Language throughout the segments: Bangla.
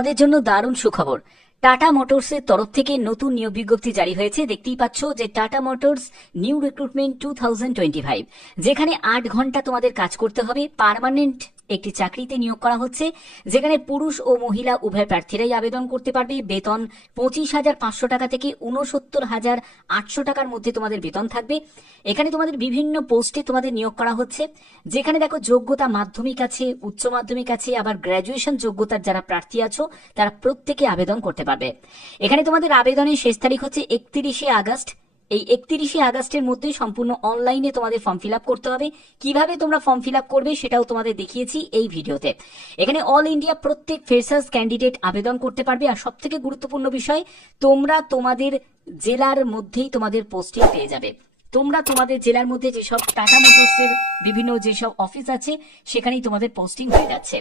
তাদের জন্য দারুণ সুখবর। টাটা মোটরসের তরফ থেকে নতুন নিয়োগ বিজ্ঞপ্তি জারি হয়েছে। দেখতেই পাচ্ছ যে টাটা মোটরস নিউ রিক্রুটমেন্ট 2025, যেখানে 8 ঘন্টা তোমাদের কাজ করতে হবে। পার্মানেন্ট একটি চাকরিতে নিয়োগ করা হচ্ছে, যেখানে পুরুষ ও মহিলা উভয় প্রার্থীরাই আবেদন করতে পারবে। বেতন 25,500 টাকা থেকে 69,800 টাকার মধ্যে তোমাদের বেতন থাকবে। এখানে তোমাদের বিভিন্ন পোস্টে তোমাদের নিয়োগ করা হচ্ছে, যেখানে দেখো যোগ্যতা মাধ্যমিক আছে, উচ্চ মাধ্যমিক আছে, আবার গ্র্যাজুয়েশন যোগ্যতার যারা প্রার্থী আছো তারা প্রত্যেকে আবেদন করতে পারবে। এখানে তোমাদের আবেদনের শেষ তারিখ হচ্ছে 31শে আগস্ট। এই 31শে আগস্টের মধ্যে সম্পূর্ণ অনলাইনে তোমাদের ফর্ম ফিল আপ করতে হবে। কিভাবে তোমরা ফর্ম ফিল আপ করবে সেটাও তোমাদের দেখিয়েছি এই ভিডিওতে। এখানে অল ইন্ডিয়া প্রত্যেক ফ্রেশার্স ক্যান্ডিডেট আবেদন করতে পারবে। আর সব থেকে গুরুত্বপূর্ণ বিষয়, তোমরা তোমাদের জেলার মধ্যেই তোমাদের পোস্টিং পেয়ে যাবে। তোমরা তোমাদের জেলার মধ্যে যেসব টাটা মোটরসের বিভিন্ন যেসব অফিস আছে সেখানেই তোমাদের পোস্টিং হয়ে যাচ্ছে।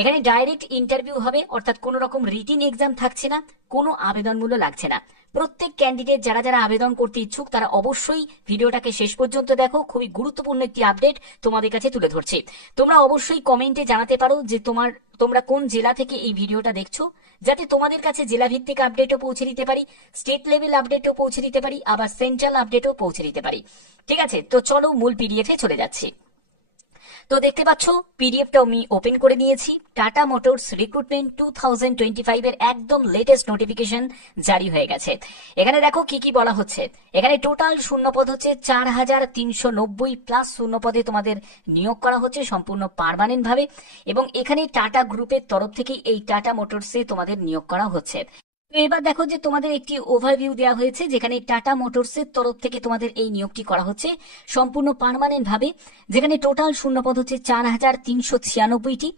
এখানে ডাইরেক্ট ইন্টারভিউ হবে, অর্থাৎ কোনো রকম রিটিন এক্সাম থাকছে না, কোনো আবেদন মূল্য লাগছে না। প্রত্যেক ক্যান্ডিডেট যারা যারা আবেদন করতে ইচ্ছুক তারা অবশ্যই ভিডিওটাকে শেষ পর্যন্ত দেখো। খুবই গুরুত্বপূর্ণ একটি আপডেট তোমাদের কাছে তুলে ধরছি। তোমরা অবশ্যই কমেন্টে জানাতে পারো যে তোমরা কোন জেলা থেকে এই ভিডিওটা দেখছো, যাতে তোমাদের কাছে জেলা ভিত্তিক আপডেটও পৌঁছে দিতে পারি, স্টেট লেভেল আপডেটও পৌঁছে দিতে পারি, আবার সেন্ট্রাল আপডেটও পৌঁছে দিতে পারি। ঠিক আছে, তো চলো মূল পিডিএফে চলে যাচ্ছি। তো দেখতে পাচ্ছ পিডিএফটা আমি ওপেন করে নিয়েছি। টাটা মোটরস রিক্রুটমেন্ট 2025 এর একদম লেটেস্ট নোটিফিকেশন জারি হয়ে গেছে। এখানে দেখো কি কি বলা হচ্ছে। এখানে টোটাল শূন্যপদ হচ্ছে 4,390 প্লাস শূন্যপদে তোমাদের নিয়োগ করা হচ্ছে সম্পূর্ণ পার্মানেন্ট ভাবে, এবং এখানে টাটা গ্রুপের তরফ থেকে এই টাটা মোটরসে তোমাদের নিয়োগ করা হচ্ছে। তো এবার দেখো যে তোমাদের একটি ওভারভিউ দেওয়া হয়েছে, যেখানে টাটা মোটরসের তরফ থেকে তোমাদের এই নিয়োগটি করা হচ্ছে সম্পূর্ণ পার্মানেন্ট ভাবে, যেখানে টোটাল শূন্যপদ হচ্ছে 4,396টি।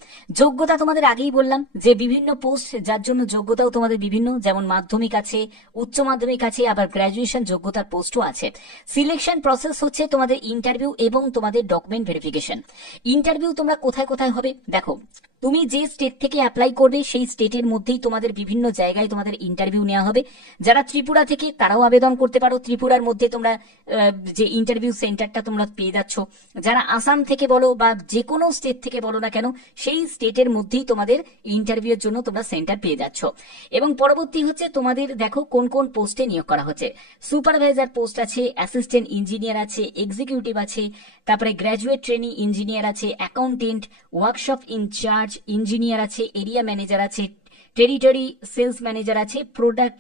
যোগ্যতা তোমাদের আগেই বললাম যে বিভিন্ন পোস্ট যার জন্য যোগ্যতাও তোমাদের বিভিন্ন, যেমন মাধ্যমিক আছে, উচ্চ মাধ্যমিক আছে, আবার গ্র্যাজুয়েশন যোগ্যতার পোস্টও আছে। সিলেকশন প্রসেস হচ্ছে তোমাদের ইন্টারভিউ এবং তোমাদের ডকুমেন্ট ভেরিফিকেশন। ইন্টারভিউ তোমরা কোথায় কোথায় হবে দেখো, তুমি যে স্টেট থেকে অ্যাপ্লাই করবে সেই স্টেটের মধ্যেই তোমাদের বিভিন্ন জায়গায় তোমাদের ইন্টারভিউ নেওয়া হবে। যারা ত্রিপুরা থেকে তারাও আবেদন করতে পারো, ত্রিপুরার মধ্যে তোমরা যে ইন্টারভিউ সেন্টারটা তোমরা পেয়ে যাচ্ছ। যারা আসাম থেকে বলো বা যে কোনো স্টেট থেকে বলো না কেন, সেই স্টেটের মধ্যেই তোমাদের ইন্টারভিউর জন্য তোমরা সেন্টার পেয়ে যাচ্ছ। এবং পরবর্তী হচ্ছে তোমাদের দেখো কোন কোন পোস্টে নিয়োগ করা হচ্ছে। সুপারভাইজার পোস্ট আছে, অ্যাসিস্ট্যান্ট ইঞ্জিনিয়ার আছে, এক্সিকিউটিভ আছে, তারপরে গ্র্যাজুয়েট ট্রেনিং ইঞ্জিনিয়ার আছে, অ্যাকাউন্টেন্ট, ওয়ার্কশপ ইনচার্জ ইঞ্জিনিয়ার আছে, এরিয়া ম্যানেজার আছে, টেরিটরি সেলস ম্যানেজার আছে, প্রোডাক্ট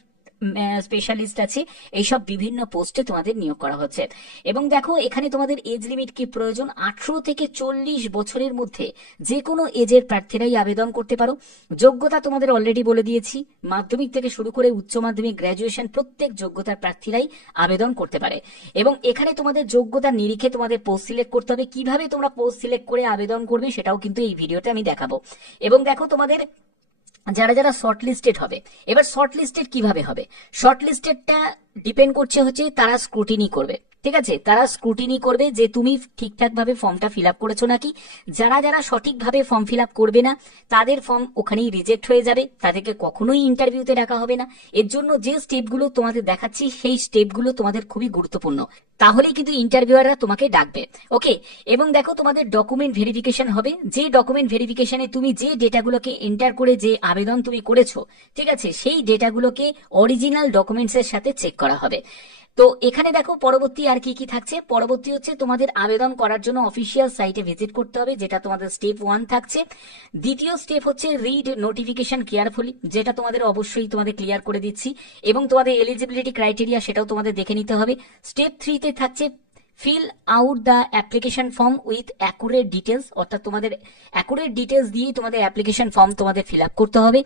স্পেশালিস্ট আছে। এইসব বিভিন্ন পোস্টে তোমাদের নিয়োগ করা হচ্ছে। এবং দেখো এখানে তোমাদের এজ লিমিট কি প্রয়োজন, 18 থেকে 40 বছরের মধ্যে যে কোনো এজের প্রার্থীরাই আবেদন করতে পারো। যোগ্যতা তোমাদের অলরেডি বলে দিয়েছি, মাধ্যমিক থেকে শুরু করে উচ্চ মাধ্যমিক, গ্র্যাজুয়েশন প্রত্যেক যোগ্যতার প্রার্থীরাই আবেদন করতে পারে। এবং এখানে তোমাদের যোগ্যতার নিরিখে তোমাদের পোস্ট সিলেক্ট করতে হবে। কিভাবে তোমরা পোস্ট সিলেক্ট করে আবেদন করবে সেটাও কিন্তু এই ভিডিওতে আমি দেখাবো। এবং দেখো তোমাদের যারা যারা শর্ট লিস্টেড হবে, এবার শর্ট লিস্টেড কিভাবে হবে, শর্ট লিস্টেডটা ডিপেন্ড করছে হচ্ছে তারা স্ক্রুটিনি করবে। ঠিক আছে, তারা স্ক্রুটিনি করবে যে তুমি ঠিকঠাক ভাবে ফর্মটা ফিল আপ করেছো নাকি। যারা যারা সঠিকভাবে ফর্ম ফিল আপ করবে না তাদের ফর্ম ওখানেই রিজেক্ট হয়ে যাবে, তাদেরকে কখনোই ইন্টারভিউতে ডাকা হবে না। এর জন্য যে স্টেপগুলো তোমাদের দেখাচ্ছি সেই স্টেপগুলো তোমাদের খুবই গুরুত্বপূর্ণ, তাহলেই কিন্তু ইন্টারভিউয়াররা তোমাকে ডাকবে। ওকে, এবং দেখো তোমাদের ডকুমেন্ট ভেরিফিকেশন হবে। যে ডকুমেন্ট ভেরিফিকেশনে তুমি যে ডেটাগুলোকে এন্টার করে যে আবেদন তুমি করেছো, ঠিক আছে, সেই ডেটাগুলোকে অরিজিনাল ডকুমেন্টস এর সাথে চেক করা হবে। তো এখানে দেখো পরবর্তী আর কি কি থাকছে। পরবর্তী হচ্ছে তোমাদের আবেদন করার জন্য অফিসিয়াল সাইটে ভিজিট করতে হবে, যেটা তোমাদের স্টেপ 1 থাকছে। দ্বিতীয় স্টেপ হচ্ছে রিড নোটিফিকেশন কেয়ারফুলি, যেটা তোমাদের অবশ্যই তোমাদের ক্লিয়ার করে দিচ্ছি। এবং তোমাদের এলিজিবিলিটি ক্রাইটেরিয়া সেটাও তোমাদের দেখে নিতে হবে। স্টেপ 3 তে থাকছে fill out the application form with accurate details, অর্থাৎ তোমাদের অ্যাকুরেট ডিটেলস দিয়ে তোমাদের অ্যাপ্লিকেশন ফর্ম তোমাদের ফিল আপ করতে হবে।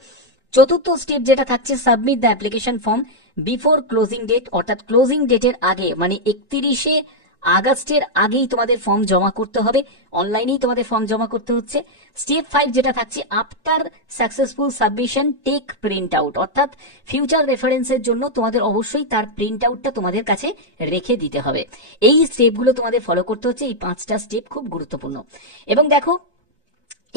চতুর্থ স্টেপ যেটা থাকছে submit the application form before closing date, অর্থাৎ ক্লোজিং ডেটের আগে মানে 31শে আগস্টের আগেই তোমাদের ফর্ম জমা করতে হবে, অনলাইনেই তোমাদের ফর্ম জমা করতে হচ্ছে। স্টেপ 5 যেটা থাকছে after successful submission take print out, অর্থাৎ ফিউচার রেফারেন্সের জন্য তোমাদের অবশ্যই তার প্রিন্ট আউটটা তোমাদের কাছে রেখে দিতে হবে। এই স্টেপগুলো তোমাদের ফলো করতে হচ্ছে। এই 5টা স্টেপ খুব গুরুত্বপূর্ণ। এবং দেখো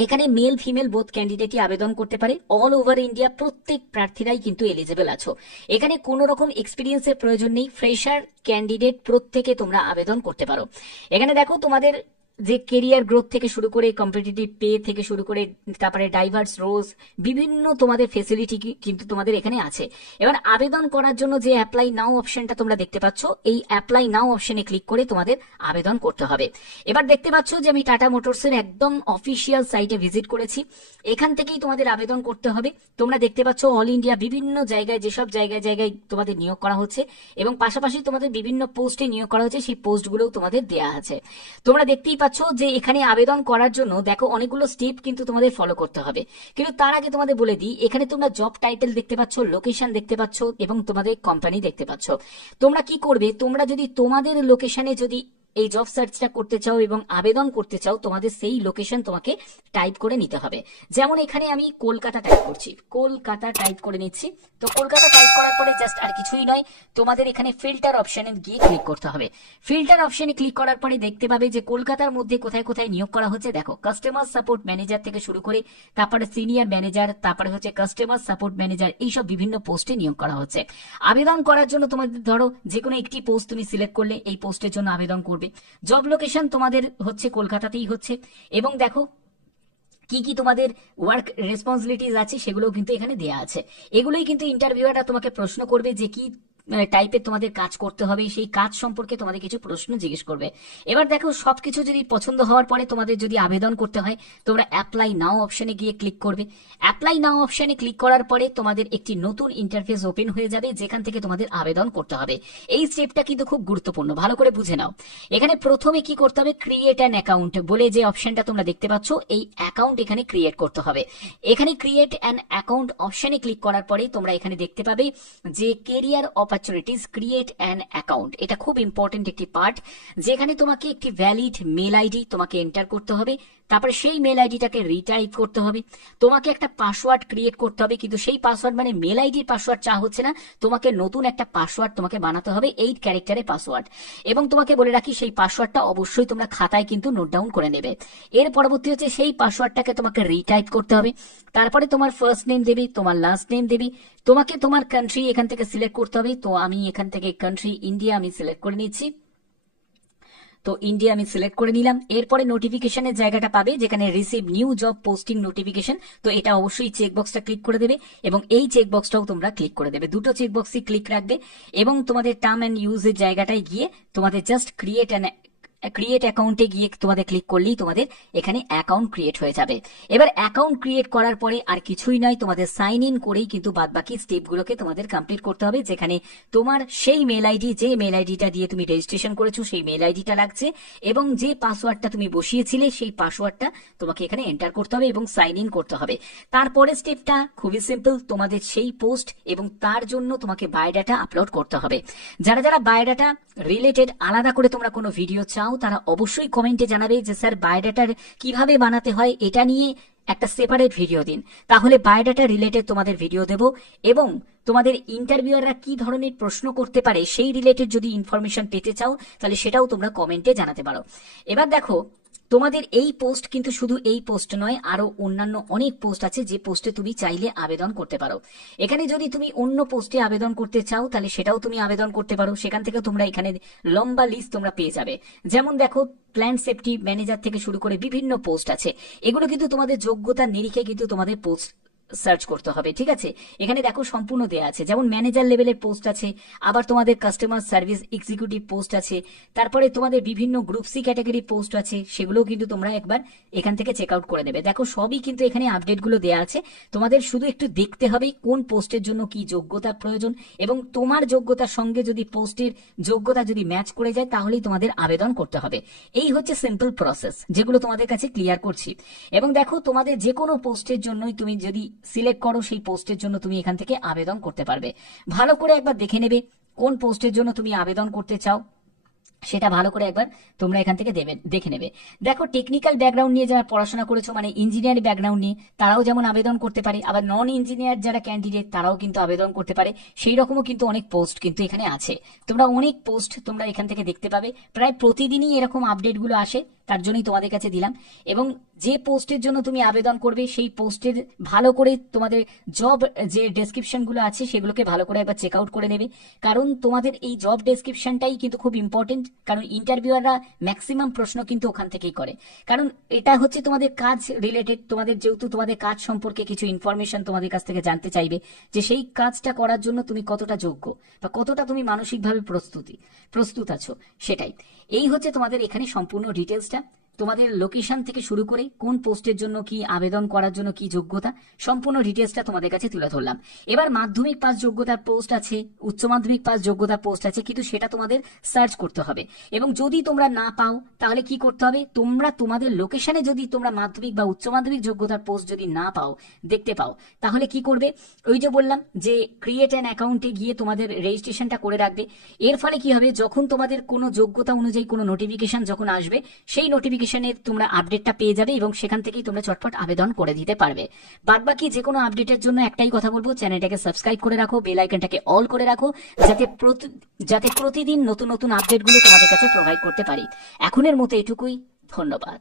এখানে মেল ফিমেল বোথ ক্যান্ডিডেটই আবেদন করতে পারে। অল ওভার ইন্ডিয়া প্রত্যেক প্রার্থীরাই কিন্তু এলিজিবল আছো। এখানে কোনো রকম এক্সপিরিয়েন্সের প্রয়োজন নেই, ফ্রেশার ক্যান্ডিডেট প্রত্যেকে তোমরা আবেদন করতে পারো। এখানে দেখো তোমাদের যে কেরিয়ার গ্রোথ থেকে শুরু করে কম্পিটিটিভ পে থেকে শুরু করে তারপরে ডাইভার্স রোজ বিভিন্ন তোমাদের ফেসিলিটি কিন্তু তোমাদের এখানে আছে। এবার আবেদন করার জন্য যে অ্যাপ্লাই নাও অপশনটা তোমরা দেখতে পাচ্ছ, এই অ্যাপ্লাই নাও অপশনে ক্লিক করে তোমাদের আবেদন করতে হবে। এবার দেখতে পাচ্ছ যে আমি টাটা মোটরসের একদম অফিসিয়াল সাইটে ভিজিট করেছি, এখান থেকেই তোমাদের আবেদন করতে হবে। তোমরা দেখতে পাচ্ছ অল ইন্ডিয়া বিভিন্ন জায়গায় যেসব জায়গায় জায়গায় তোমাদের নিয়োগ করা হচ্ছে এবং পাশাপাশি তোমাদের বিভিন্ন পোস্টে নিয়োগ করা হচ্ছে, সেই পোস্টগুলোও তোমাদের দেওয়া আছে। তোমরা দেখতেই পাচ্ছ যে এখানে আবেদন করার জন্য দেখো অনেকগুলো স্টেপ কিন্তু তোমাদের ফলো করতে হবে। কিন্তু তার আগে তোমাদের বলে দিই, এখানে তোমরা জব টাইটেল দেখতে পাচ্ছ, লোকেশন দেখতে পাচ্ছ এবং তোমাদের কোম্পানি দেখতে পাচ্ছ। তোমরা কি করবে, তোমরা যদি তোমাদের লোকেশনে যদি এই জব সার্চটা করতে চাও এবং আবেদন করতে চাও, তোমাদের সেই লোকেশন তোমাকে টাইপ করে নিতে হবে। যেমন এখানে আমি কলকাতা টাইপ করছি, কলকাতা টাইপ করে নিচ্ছি। তো কলকাতা টাইপ করার পরে জাস্ট আর কিছুই নয়, তোমাদের এখানে ফিল্টার অপশনে গিয়ে ক্লিক করতে হবে। ফিল্টার অপশনে ক্লিক করার পরে দেখতে পাবে যে কলকাতার মধ্যে কোথায় কোথায় নিয়োগ করা হচ্ছে। দেখো কাস্টমার সাপোর্ট ম্যানেজার থেকে শুরু করে তারপরে সিনিয়র ম্যানেজার, তারপরে হচ্ছে কাস্টমার সাপোর্ট ম্যানেজার, এইসব বিভিন্ন পোস্টে নিয়োগ করা হচ্ছে। আবেদন করার জন্য তোমাদের ধরো যে কোনো একটি পোস্ট তুমি সিলেক্ট করলে এই পোস্টের জন্য আবেদন করবে। জব লোকেশন তোমাদের হচ্ছে কলকাতাতেই হচ্ছে এবং দেখো কি কি তোমাদের ওয়ার্ক রেসপন্সিবিলিটিস আছে সেগুলোও কিন্তু এখানে দেওয়া আছে। এগুলোই কিন্তু ইন্টারভিউয়াররা তোমাকে প্রশ্ন করবে যে কি টাইপের তোমাদের কাজ করতে হবে, সেই কাজ সম্পর্কে তোমাদের কিছু প্রশ্ন জিজ্ঞেস করবে। এবার দেখো সবকিছু যদি পছন্দ হওয়ার পরে তোমাদের যদি আবেদন করতে হয়, তোমরা অ্যাপ্লাই নাও অপশনে গিয়ে ক্লিক করবে। অ্যাপ্লাই নাও অপশনে ক্লিক করার পরে তোমাদের একটি নতুন ইন্টারফেস ওপেন হয়ে যাবে, যেখান থেকে তোমাদের আবেদন করতে হবে। এই স্টেপটা কিন্তু খুব গুরুত্বপূর্ণ, ভালো করে বুঝে নাও। এখানে প্রথমে কি করতে হবে, ক্রিয়েট অ্যান অ্যাকাউন্ট বলে যে অপশনটা তোমরা দেখতে পাচ্ছ, এই অ্যাকাউন্ট এখানে ক্রিয়েট করতে হবে। এখানে ক্রিয়েট অ্যান অ্যাকাউন্ট অপশনে ক্লিক করার পরে তোমরা এখানে দেখতে পাবে যে career opportunities create an account. এটা খুব ইম্পর্টেন্ট একটি পার্ট, যেখানে তোমাকে একটি ভ্যালিড মেল আইডি তোমাকে এন্টার করতে হবে। তারপরে সেই মেল আইডিটাকে রিটাইপ করতে হবে। তোমাকে একটা পাসওয়ার্ড ক্রিয়েট করতে হবে, কিন্তু সেই পাসওয়ার্ড মানে মেল আইডির পাসওয়ার্ড চা হচ্ছে না, তোমাকে নতুন একটা পাসওয়ার্ড তোমাকে বানাতে হবে, 8 ক্যারেক্টারের পাসওয়ার্ড। এবং তোমাকে বলে রাখি সেই পাসওয়ার্ডটা অবশ্যই তোমরা খাতায় কিন্তু নোট ডাউন করে নেবে। এর পরবর্তী হচ্ছে সেই পাসওয়ার্ডটাকে তোমাকে রিটাইপ করতে হবে। তারপরে তোমার ফার্স্ট নেম দেবে, তোমার লাস্ট নেম দেবে, তোমাকে তোমার কান্ট্রি এখান থেকে সিলেক্ট করতে হবে। তো আমি এখান থেকে কান্ট্রি ইন্ডিয়া আমি সিলেক্ট করে নিচ্ছি। তো ইন্ডিয়া আমি সিলেক্ট করে নিলাম। এরপরে নোটিফিকেশনের জায়গাটা পাবে যেখানে receive new job posting notification, তো এটা অবশ্যই চেকবক্সটা ক্লিক করে দেবে এবং এই চেকবক্সটাও তোমরা ক্লিক করে দেবে। দুটো চেকবক্সই ক্লিক রাখবে এবং তোমাদের টার্ম অ্যান্ড ইউজের জায়গাটায় গিয়ে তোমাদের জাস্ট ক্রিয়েট অ্যাকাউন্টে গিয়ে তোমাদের ক্লিক করলেই তোমাদের এখানে অ্যাকাউন্ট ক্রিয়েট হয়ে যাবে। এবার অ্যাকাউন্ট ক্রিয়েট করার পরে আর কিছুই নয়, তোমাদের সাইন ইন করেই কিন্তু বাদবাকি স্টেপগুলোকে তোমাদের কমপ্লিট করতে হবে, যেখানে তোমার সেই মেল আইডি, যে মেল আইডিটা দিয়ে তুমি রেজিস্ট্রেশন করেছো সেই মেল আইডিটা লাগছে এবং যে পাসওয়ার্ডটা তুমি বসিয়েছিলে সেই পাসওয়ার্ডটা তোমাকে এখানে এন্টার করতে হবে এবং সাইন ইন করতে হবে। তারপরে স্টেপটা খুবই সিম্পল, তোমাদের সেই পোস্ট এবং তার জন্য তোমাকে বায়োডাটা আপলোড করতে হবে। যারা যারা বায়োডাটা রিলেটেড আলাদা করে তোমরা কোনো ভিডিও চাও, তারা অবশ্যই কমেন্টে জানাবে যে স্যার বায়োডাটার কিভাবে বানাতে হয় এটা নিয়ে একটা সেপারেট ভিডিও দিন। তাহলে বায়োডাটা রিলেটেড তোমাদের ভিডিও দেব এবং তোমাদের ইন্টারভিউয়াররা কি ধরনের প্রশ্ন করতে পারে সেই রিলেটেড যদি ইনফরমেশন পেতে চাও, তাহলে সেটাও তোমরা কমেন্টে জানাতে পারো। এবার দেখো তোমাদের এই পোস্ট কিন্তু শুধু এই পোস্ট নয়, আরো অন্যান্য অনেক পোস্ট আছে যে পোস্টে তুমি চাইলে আবেদন করতে পারো। এখানে যদি তুমি অন্য পোস্টে আবেদন করতে চাও তাহলে সেটাও তুমি আবেদন করতে পারো। সেখান থেকে তোমরা এখানে লম্বা লিস্ট তোমরা পেয়ে যাবে। যেমন দেখো প্ল্যান্ট সেফটি ম্যানেজার থেকে শুরু করে বিভিন্ন পোস্ট আছে, এগুলো কিন্তু তোমাদের যোগ্যতার নিরিখে কিন্তু তোমাদের পোস্ট সার্চ করতে হবে, ঠিক আছে। এখানে দেখো সম্পূর্ণ দেয়া আছে, যেমন ম্যানেজার লেভেলের পোস্ট আছে, আবার তোমাদের কাস্টমার সার্ভিস এক্সিকিউটিভ পোস্ট আছে, তারপরে তোমাদের বিভিন্ন গ্রুপ সি ক্যাটাগরি পোস্ট আছে, সেগুলোও কিন্তু তোমরা একবার এখান থেকে চেক আউট করে নেবে। দেখো সবই কিন্তু এখানে আপডেটগুলো দেয়া আছে, তোমাদের শুধু একটু দেখতে হবে কোন পোস্টের জন্য কি যোগ্যতা প্রয়োজন এবং তোমার যোগ্যতার সঙ্গে যদি পোস্টের যোগ্যতা যদি ম্যাচ করে যায় তাহলেই তোমাদের আবেদন করতে হবে। এই হচ্ছে সিম্পল প্রসেস যেগুলো তোমাদের কাছে ক্লিয়ার করছি। এবং দেখো তোমাদের যে কোনো পোস্টের জন্যই তুমি যদি সিলেক্ট করো সেই পোস্টের জন্য তুমি এখান থেকে আবেদন করতে পারবে। ভালো করে একবার দেখে নেবে কোন পোস্টের জন্য তুমি আবেদন করতে চাও, সেটা ভালো করে একবার তোমরা এখান থেকে দেখে নেবে। দেখো টেকনিক্যাল ব্যাকগ্রাউন্ড নিয়ে যারা পড়াশোনা করেছো, মানে ইঞ্জিনিয়ার ব্যাকগ্রাউন্ড নিয়ে, তারাও যেমন আবেদন করতে পারে, আবার নন ইঞ্জিনিয়ার যারা ক্যান্ডিডেট তারাও কিন্তু আবেদন করতে পারে। সেই রকমও কিন্তু অনেক পোস্ট কিন্তু এখানে আছে। তোমরা অনেক পোস্ট তোমরা এখান থেকে দেখতে পাবে, প্রায় প্রতিদিনই এরকম আপডেটগুলো আসে, তার জন্যই তোমাদের কাছে দিলাম। এবং যে পোস্টের জন্য তুমি আবেদন করবে সেই পোস্টের ভালো করে তোমাদের জব যে ডেসক্রিপশনগুলো আছে সেগুলোকে ভালো করে একবার চেক আউট করে নেবে, কারণ তোমাদের এই জব ডেসক্রিপশনটাই কিন্তু খুব ইম্পর্টেন্ট। কারণ ইন্টারভিউয়াররা ম্যাক্সিমাম প্রশ্ন কিন্তু ওখান থেকেই করে, কারণ এটা হচ্ছে তোমাদের কাজ রিলেটেড। তোমাদের যেহেতু তোমাদের কাজ সম্পর্কে কিছু ইনফরমেশন তোমাদের কাছ থেকে জানতে চাইবে, যে সেই কাজটা করার জন্য তুমি কতটা যোগ্য বা কতটা তুমি মানসিকভাবে প্রস্তুত আছো, সেটাই। এই হচ্ছে তোমাদের এখানে সম্পূর্ণ ডিটেলসটা। তোমাদের লোকেশন থেকে শুরু করে কোন পোস্টের জন্য কি আবেদন করার জন্য কি যোগ্যতা, সম্পূর্ণ ডিটেলসটা তোমাদের কাছে তুলে ধরলাম। এবার মাধ্যমিক পাস যোগ্যতার পোস্ট আছে, উচ্চ মাধ্যমিক পাস যোগ্যতার পোস্ট আছে, কিন্তু সেটা তোমাদের সার্চ করতে হবে। এবং যদি তোমরা না পাও তাহলে কি করতে হবে, তোমরা তোমাদের লোকেশনে যদি তোমরা মাধ্যমিক বা উচ্চ মাধ্যমিক যোগ্যতার পোস্ট যদি না পাও, দেখতে পাও, তাহলে কি করবে, ওই যে বললাম যে ক্রিয়েট অ্যান অ্যাকাউন্টে গিয়ে তোমাদের রেজিস্ট্রেশনটা করে রাখবে। এর ফলে কি হবে, যখন তোমাদের কোনো যোগ্যতা অনুযায়ী কোনো নোটিফিকেশন যখন আসবে, সেই নোটিফিকেশনের তোমরা আপডেটটা পেয়ে যাবে এবং সেখান থেকেই তোমরা চটপট আবেদন করে দিতে পারবে। বাদ বাকি যে কোনো আপডেটের জন্য একটাই কথা বলবো, চ্যানেলটাকে সাবস্ক্রাইব করে রাখো, বেল আইকনটাকে অল করে রাখো, যাতে প্রতিদিন নতুন নতুন আপডেটগুলো তোমাদের কাছে প্রোভাইড করতে পারি। এখনের মতো এটুকুই, ধন্যবাদ।